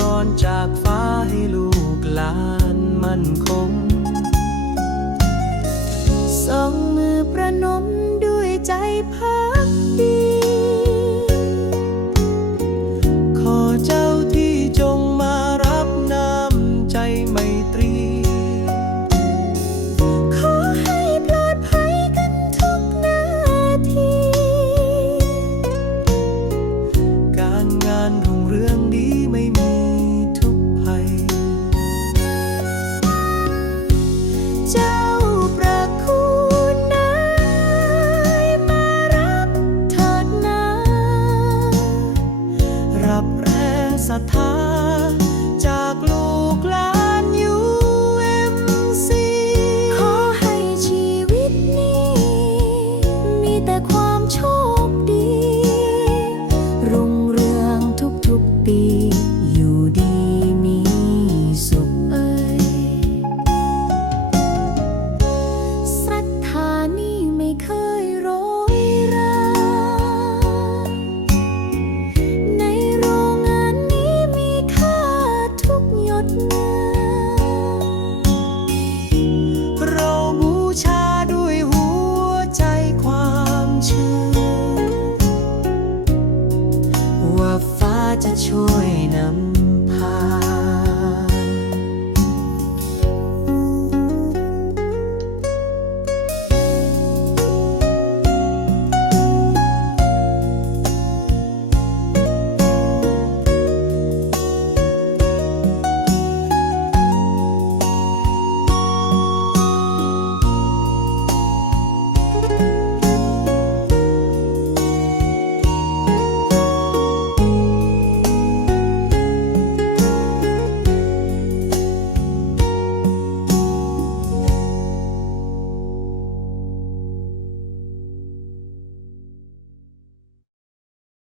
พรจากฟ้าให้ลูกหลานมั่นคง สองมือประนมด้วยใจพั เจ้าประคุณนายมารับเถิดนรับแรงศรัทธา จะช่วยนำ